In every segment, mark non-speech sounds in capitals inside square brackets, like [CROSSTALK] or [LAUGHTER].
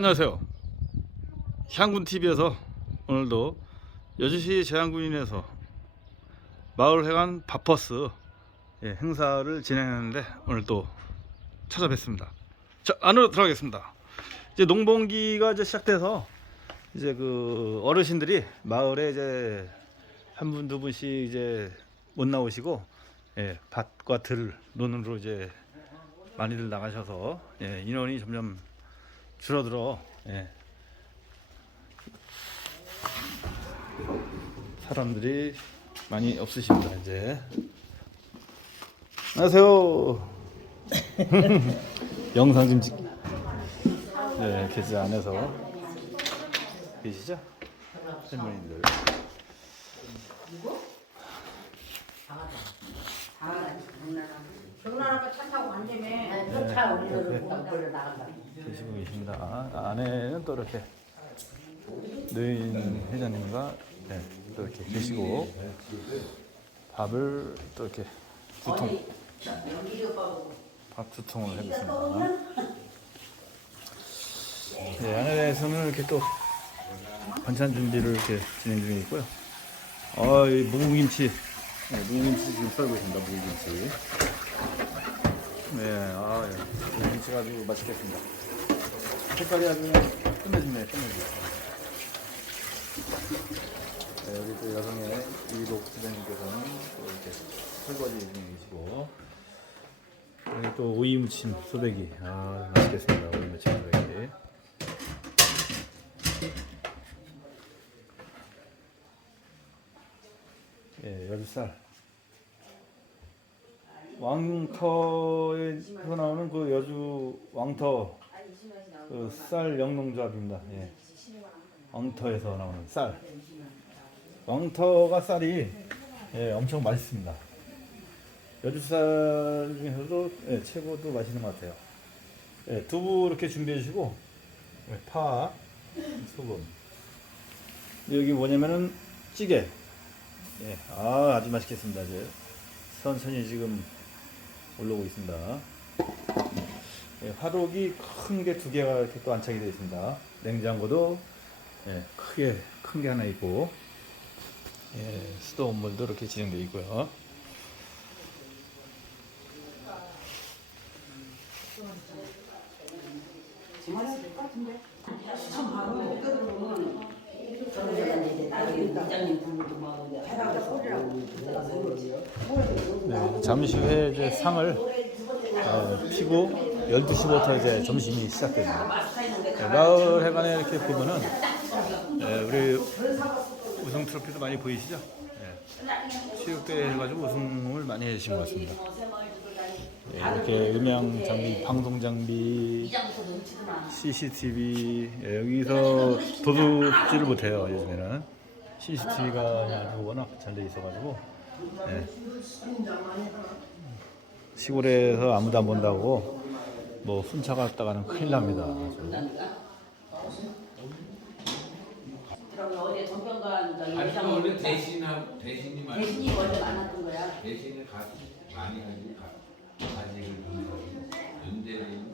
안녕하세요. 향군 TV에서 오늘도 여주시 제한군인에서 마을회관 바퍼스 예, 행사를 진행하는데 오늘 또 찾아뵙습니다. 자 안으로 들어가겠습니다. 이제 농번기가 이제 시작돼서 이제 그 어르신들이 마을에 이제 한 분 두 분씩 이제 못 나오시고 예, 밭과 들 논으로 이제 많이들 나가셔서 예, 인원이 점점 줄어들어. 예. 사람들이 많이 없으십니다 이제. 안녕하세요. [LAUGHS] 영상 좀 찍... 네 계좌 안에서. 계시죠? 할머니들 정나라가 차 타고 간다며. 차 올리는 걸로 나간다. 계시고 계십니다 아, 안에는 또 이렇게 노인 회장님과 네, 또 이렇게 계시고 밥을 또 이렇게 두통 밥두 통을 해줬습니다. 네, 안에서는 이렇게 또 반찬 준비를 이렇게 진행 중에 있고요. 아, 이 무김치, 네, 무김치 지금 썰고 있습니다. 무김치. 네, 아, 예. 무김치가 아주 맛있겠습니다. 색깔이 아주 끝내주네, 끝내주. 네, 여기 또 여성의 이록 부장님께서는 또 이렇게 설거지 중이시고, 여기 또 오이 무침 소백이, 아 맛있겠습니다. 오이 무침 소백이. 예, 여주쌀. 왕터에서 나오는 그 여주 왕터 그 쌀 영농조합입니다. 예. 왕터에서 나오는 쌀. 왕터가 쌀이 예, 엄청 맛있습니다. 여주 쌀 중에서도 예, 최고도 맛있는 것 같아요. 예, 두부 이렇게 준비해 주시고 예, 파, 소금. 여기 뭐냐면은 찌개. 예, 아 아주 맛있겠습니다. 이제 천천히 지금 올라오고 있습니다. 예, 화록이 큰 게 두 개가 이렇게 또 안착이 되어 있습니다. 냉장고도 예, 크게 큰 게 하나 있고 예, 수도 온물도 이렇게 진행되어 있고요. 네, 잠시 후에 이제 상을 어, 피고 12시부터 이제 점심이 시작됩니다. 네, 마을 해관에 이렇게 보면은 네, 우리 우승 트로피도 많이 보이시죠? 네. 체육대회 해가지고 우승을 많이 해주신 것 같습니다. 네, 이렇게 음향 장비, 방송 장비, CCTV 예, 여기서 도둑질을 못해요 요즘에는 CCTV가 아주 워낙 잘 돼 있어가지고 예. 시골에서 아무도 안 본다고 뭐 훔쳐갔다가는 큰일 납니다. 아주. 그러면 어제 전병관 저기 아니 원래 대신하 대신이 많이 대신이 원래 많았던 거야. 대신을 가 많이 하지 가 가지를 보는 거 연대는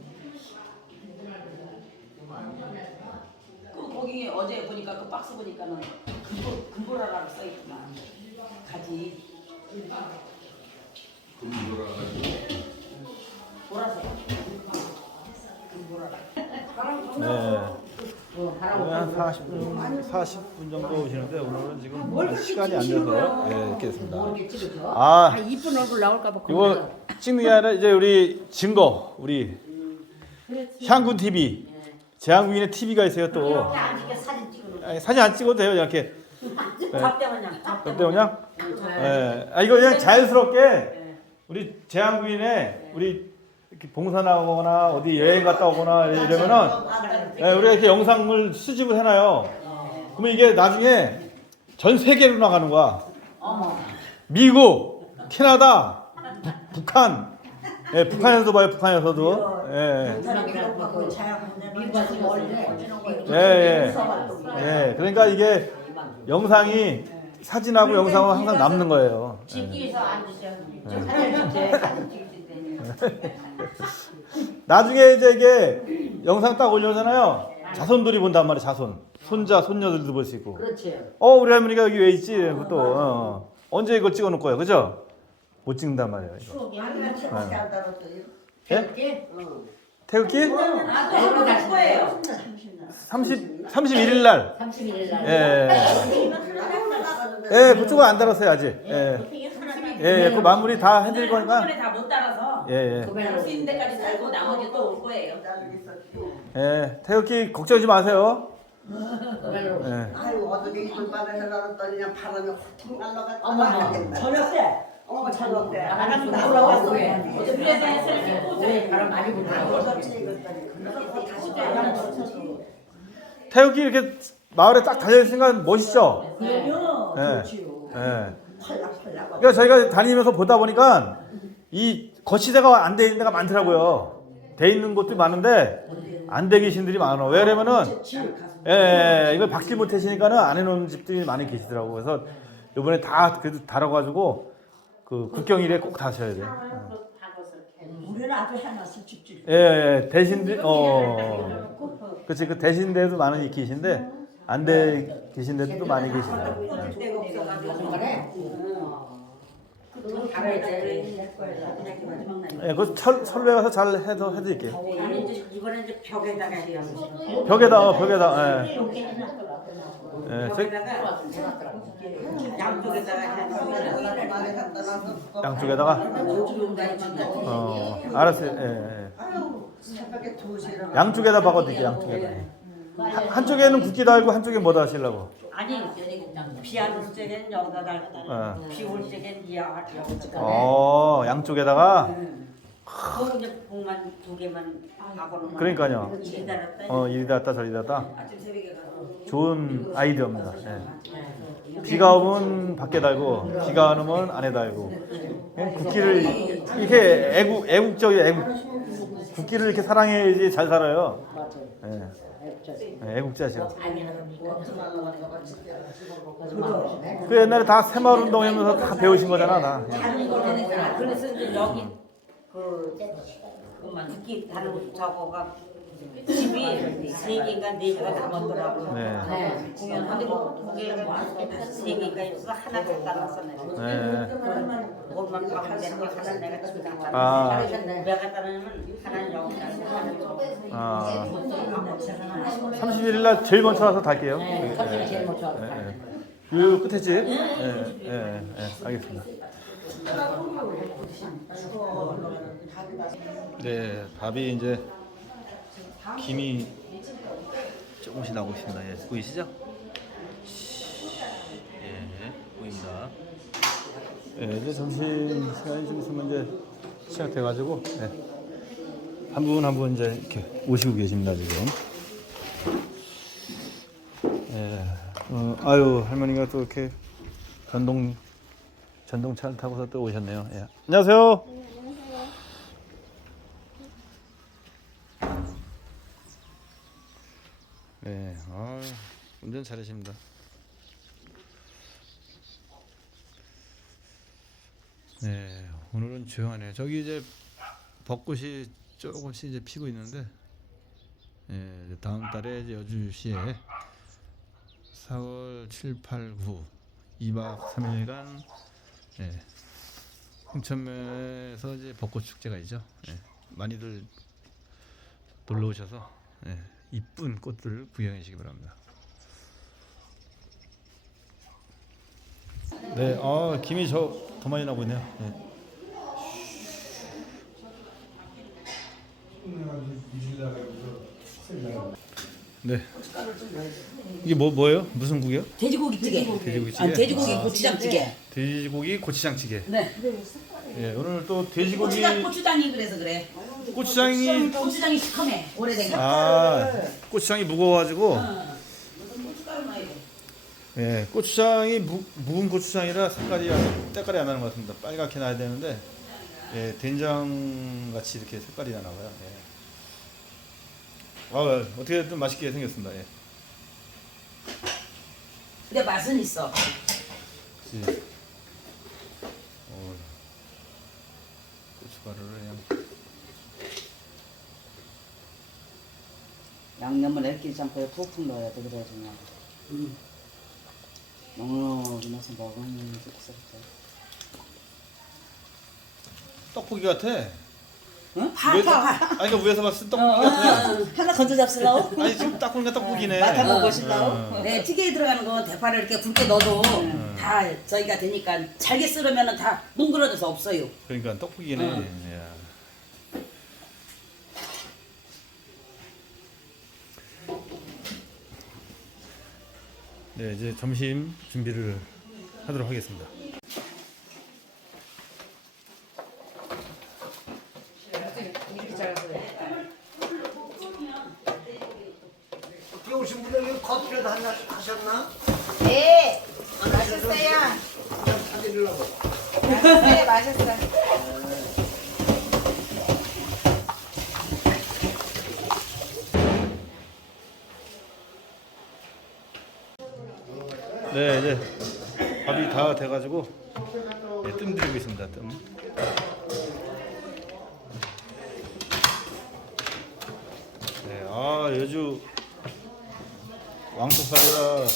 좀 많이 그 거기 어제 보니까 그 박스 보니까는 금보 금보라라고 써 있구만. 가지 금돌아가지고 보라색. 금보라라. 네. 어, 한 40분, 40분 정도 오시는데 오늘은 지금 시간이 안 돼서 예, 이렇게. 이렇게 찍어줘. 아, 아, 이쁜 얼굴 나올까 봐. 이거 찍는 게 아니라 이제 우리 증거, 우리 향군 TV, 제한군인의 TV가 있어요 또. 앉게 사진 찍어. 아니, 사진 안 찍어도 돼요 이렇게. 잡대만냥. 그때 그냥. 예, 아 이거 그냥 자연스럽게 우리 제한군인의 우리 이렇게 봉사 나오거나 어디 여행 갔다 오거나 이러면은 예, 우리가 이렇게 영상을 수집을 해놔요. 그러면 이게 나중에 전 세계로 나가는 거야. 어머. 미국, 캐나다, 북, 북한. 예, 북한에서도 봐요, 북한에서도. 예, 멀리 예, 예. 예, 그러니까 이게 영상이 사진하고 영상하고 항상 남는 거예요. 예. 집기에서. 사진. 사진. 나중에 이제 이게 영상 딱 올려잖아요. 자손들이 본단 말이야 자손 손자 손녀들도 볼 수 있고 그렇지. 어 우리 할머니가 여기 왜 있지 또 어. 언제 이걸 찍어 놓을 거야 그죠 못 찍는단 말이에요 이거. 추억이. 예? 태극기 아, 또 한번 갈 거예요. 30 31일 날 31일 날. 예. 예, 그쪽은 안 달았어요 아직. 예, 예, 그 마무리 다 해드릴 거니까. 한꺼번에 다못 따라서 예, 할수 있는 데까지 달고 나머지 또 올 거예요. 예, 예, 태극기 걱정하지 마세요. 예, 아유 어떻게 이불 바닥에 놨더니 그냥 바람이 훅 날라갔다. 어머머. 저녁 때. 어 저녁 때. 바람 나오라고 왜? 어제 그래서 했을 왜 바람 많이 불고. 태극기 이렇게 마을에 딱 달려 있으니까 멋있죠. 그럼요. 예, 그렇지요. 예. 팔락팔락. 그러니까 저희가 다니면서 보다 보니까 이 거치대가 안 돼 있는 데가 많더라고요. 돼 있는 곳도 많은데 안 돼 계신 분들이 많아. 왜냐면은 예, 예, 이걸 박질 못 하시니까는 안 해놓은 집들이 많이 계시더라고. 그래서 이번에 다 그래도 달아가지고 그 국경일에 꼭 다셔야 돼. 우리는 아주 해놨어 집집. 예, 예, 대신들 어, 그렇지 그 대신데도 많이 계신데 안돼 계신데도 또 많이 계시더라고. 데가 없어가지고. 그래. 그 거 달아야지. 예, 그 철, 설배 가서 잘 해서 해드릴게요. 나는 이제 이번에 이제 벽에다가. 벽에다, 어, 벽에다. 예. 예, 벽에다가 양쪽에다가 해서 양쪽에다가. 어, 알았어요. 예, 예. 양쪽에다 박아드릴게요. 양쪽에다. 한, 한쪽에는 국기 달고 한쪽에 뭐다 하시려고? 아니 비안 올 적엔 여기다 달고 어. 비올 적엔 이야 여기다. 어, 양쪽에다가. 그 이제 공만 두 개만 하고는 그러니까요. 어, 이리 닿다 저리 닿다. 아침 새벽에 가서 좋은 아이디어입니다. 예. 비가 오면 밖에 달고 비가 안 오면 안에 달고 예, 국기를 이렇게 애국 애국적인 애국 국기를 이렇게 사랑해야지 잘 살아요. 예. 예, 애국자시라. 그 옛날에 다 새마을 운동하면서 다 배우신 거잖아 다. 예. 다른 거는 그래서 이제 여기 그 그만 듣기 다른 저거가 세 개인가 네 개가 남았더라고. 네. 공연하는데 뭐 거기가 세 개가 있어서 하나 갖다 내가. 네. 그것만 가면 되는 거 하나 내가 갖다 아. 내가 갖다 놓으면 하나는 여기다 하나는. 아. 31일 날 제일 먼저 와서 달게요. 네, 예, 삼십일 제일 먼저 와서 예, 예. 요 끝에 집. 예, 예, 예. 알겠습니다. 네, 밥이 이제 김이 조금씩 나오고 있습니다. 예, 보이시죠? 예, 보입니다. 예, 이제 점심 시간이 좀 있으면 이제 시작돼가지고 예. 한분 한 분 이제 이렇게 오시고 계십니다 지금. 예, 어, 아유 할머니가 또 이렇게 전동 전동차를 타고서 또 오셨네요. 예. 안녕하세요. 네, 아, 운전 잘하십니다. 네, 오늘은 조용하네요. 저기 이제 벚꽃이 조금씩 이제 피고 있는데, 예, 다음 달에 이제 여주시에 4월 7, 8, 9 2박 3일간 예, 홍천면에서 이제 벚꽃 축제가 있죠. 예, 많이들 놀러 오셔서 예, 이쁜 꽃들 구경해 주시기 바랍니다. 네, 아 김이 저 더 많이 나고 있네요. 예. 네. 이게 뭐 뭐예요? 무슨 국이요? 돼지고기 찌개. 돼지고기 찌개. 아, 돼지고기 아, 고추장 찌개. 돼지고기 고추장찌개. 네. 예, 오늘 또 돼지고기 고추장 고추장이 그래서 그래. 고추장이 고추장이 시커매. 오래된 거. 아 고추장이 무거워가지고 어. 무슨 고춧가루 넣어야 돼. 예 고추장이 무, 묵은 고추장이라 색깔이 안- 때깔이 안 나는 것 같습니다. 빨갛게 나야 되는데 예 된장 같이 이렇게 색깔이 나나 봐요. 예. 아 어떻게든 맛있게 생겼습니다. 예. 근데 맛은 있어. 그치. 어, 고춧가루를 그냥 양념을 내끼지 않고 푹푹 넣어야 돼 그래야 그냥 음. 넉넉히 넣어서 먹으면 좋겠어 떡볶이 같아. 응? 위에서, 아니 그러니까 위에서 봤을 때 떡볶이 같아. 하나 건져 잡으려고? [LAUGHS] 아니 지금 딱 보니까 떡볶이네. 맛 한번 어. 보실라고? 네, 찌개에 들어가는 거 대파를 이렇게 굵게 넣어도 다 저희가 되니까 잘게 썰으면 다 뭉그러져서 없어요. 그러니까 떡볶이네. 응. 야. 네, 이제 점심 준비를 하도록 하겠습니다. 오신 분들 커피라도 한잔 하셨나? 네, 맛있어요. 사드리려고. 네, 맛있어요. 네, 이제 밥이 다 돼가지고 네, 뜸 들이고 있습니다. 뜸. 네, 아 여주 왕tokk살이라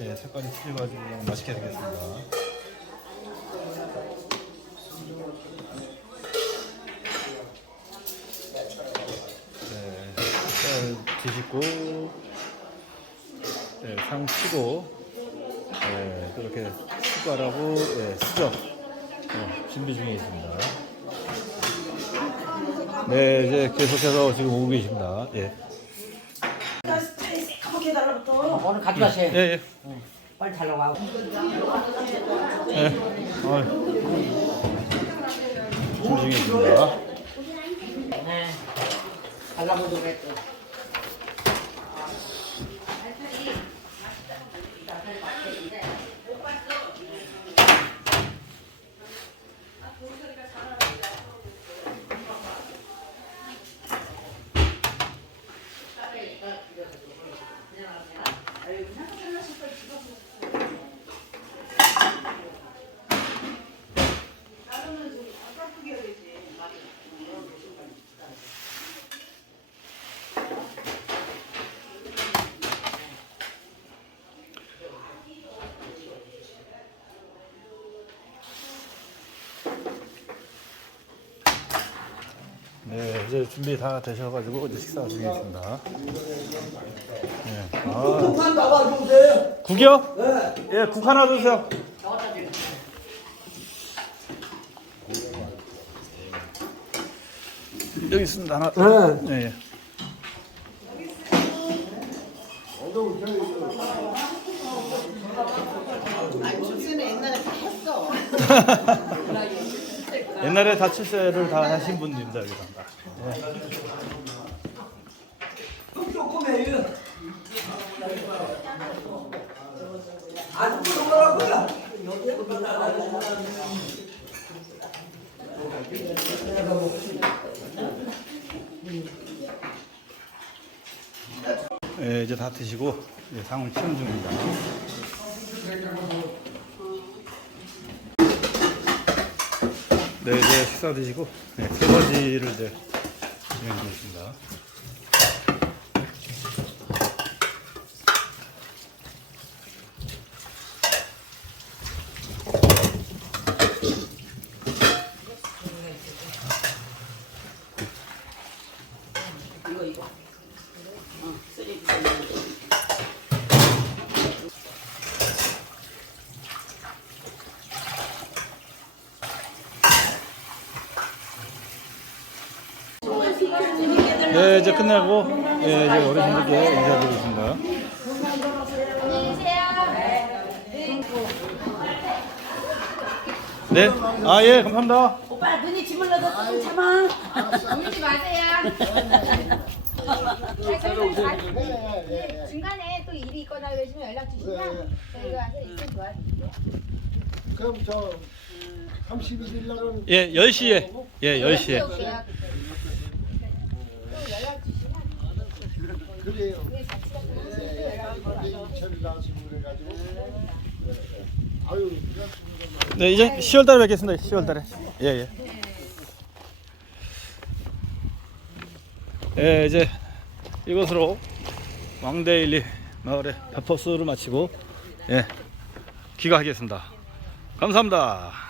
네, 색깔이 틀려가지고 맛있게 생겼습니다. 네, 쌀 뒤집고 네, 상 치고 네, 그렇게 숟가락하고 네, 수저 네, 준비 중에 있습니다. 네, 이제 계속해서 지금 오고 계십니다. 예. 새까맣게 달라붙어. 오늘 가져가세요. 예, 예. 빨리 달라고. 예. 어. 준비 중에 있습니다. 네. 달라보도록 했 이제 준비 다 되셔가지고 이제 식사 중에 있습니다. 네. 아, 한 나와 주세요. 국이요? 네. 예, 국 하나 주세요. 여기 있습니다. 하나. 네. 예, 예. 옛날에 다 [LAUGHS] 칠세를 다 하신 분들입니다. 여기 다. 조금 해요. 안 들어오라고요. 예, 이제 다 드시고 예, 상을 치운 중입니다. 네, 이제 식사 드시고 네, 설거지를 이제 진행 중입니다. 이거 이거. 어, 쓰레기. 네, 이제 끝내고 예, 이제 어르신들께 인사드리겠습니다. 네, 아 예, 감사합니다. 오빠 눈이 짓물러서 좀 참아. 울지 마세요. 네, 네, 중간에 또 일이 있거나 그러시면 연락 주시면 저희가 와서 있으면 도와드릴게요. 그럼 저 31일 날은 예, 10시에 예, 10시에. 올게요, 그때. 또 연락 주시면 그래요. 네. 네, 네. 네, 이제 10월 달에 뵙겠습니다. 10월 달에. 예, 예. 예, 이제 이것으로 왕대일리 마을의 페퍼스를 마치고 예 귀가하겠습니다. 감사합니다.